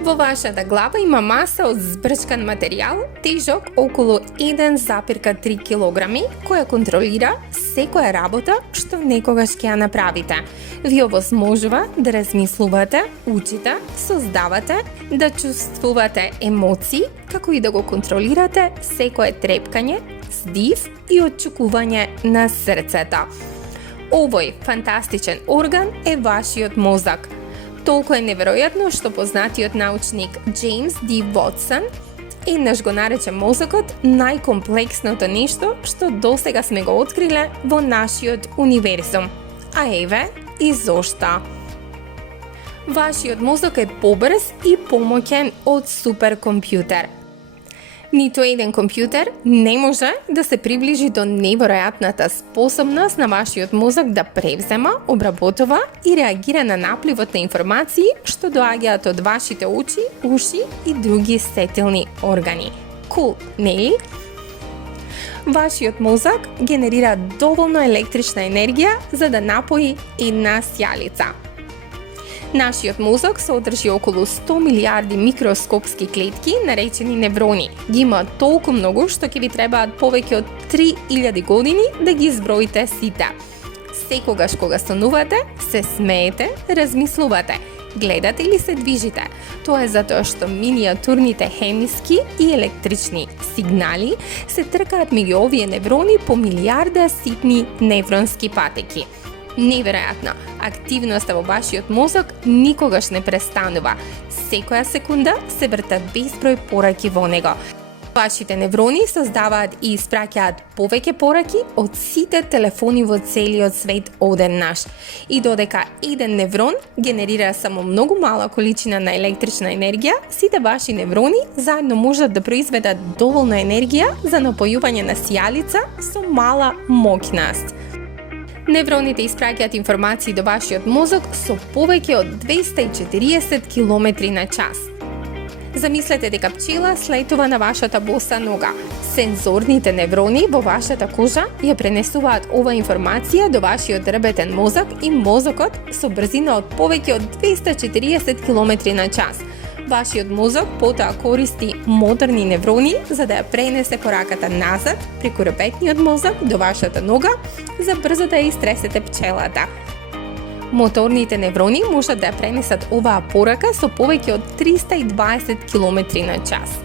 Во вашата глава има маса од збрчкан материјал, тежок околу 1,3 килограми, која контролира секоја работа што некогаш ќе ја направите. Ви овозможува да размислувате, учите, создавате, да чувствувате емоции, како и да го контролирате секое трепкање, здив и отчукување на срцето. Овој фантастичен орган е вашиот мозок. Толку е неверојатно што познатиот научник Джеймс Д. Вотсон еднаш го нарече мозокот најкомплексното нешто што досега сме го откриле во нашиот универзум. А еве и зошто. Вашиот мозок е побрз и помоќен од суперкомпјутер. Ниту еден компјутер не може да се приближи до неверојатната способност на вашиот мозок да превзема, обработува и реагира на напливот на информации што доаѓаат од вашите очи, уши и други сетилни органи. Кул, нели? Вашиот мозок генерира доволно електрична енергија за да напои една сјалица. Нашиот мозок содржи околу 100 милиарди микроскопски клетки, наречени неврони. Ги има толку многу што ќе ви требаат повеќе од 3000 години да ги изброите сите. Секогаш кога сонувате, се смеете, размислувате, гледате или се движите. Тоа е затоа што миниатурните хемиски и електрични сигнали се тркаат меѓу овие неврони по милиарда ситни невронски патеки. Неверојатно, активноста во вашиот мозок никогаш не престанува. Секоја секунда се вртат безброј пораки во него. Вашите неврони создаваат и испраќаат повеќе пораки од сите телефони во целиот свет одеднаш. И додека еден неврон генерира само многу мала количина на електрична енергија, сите ваши неврони заедно можат да произведат доволна енергија за напојување на сијалица со мала моќност. Невроните испраќаат информации до вашиот мозок со повеќе од 240 км на час. Замислете дека пчела слетува на вашата боса нога. Сензорните неврони во вашата кожа ја пренесуваат ова информација до вашиот рбетен мозок и мозокот со брзина од повеќе од 240 км на час. Вашиот мозок потоа користи моторни неврони за да ја пренесе пораката назад преку рбетниот мозок до вашата нога за брзо да ја истресете пчелата. Моторните неврони можат да ја пренесат оваа порака со повеќе од 320 км на час.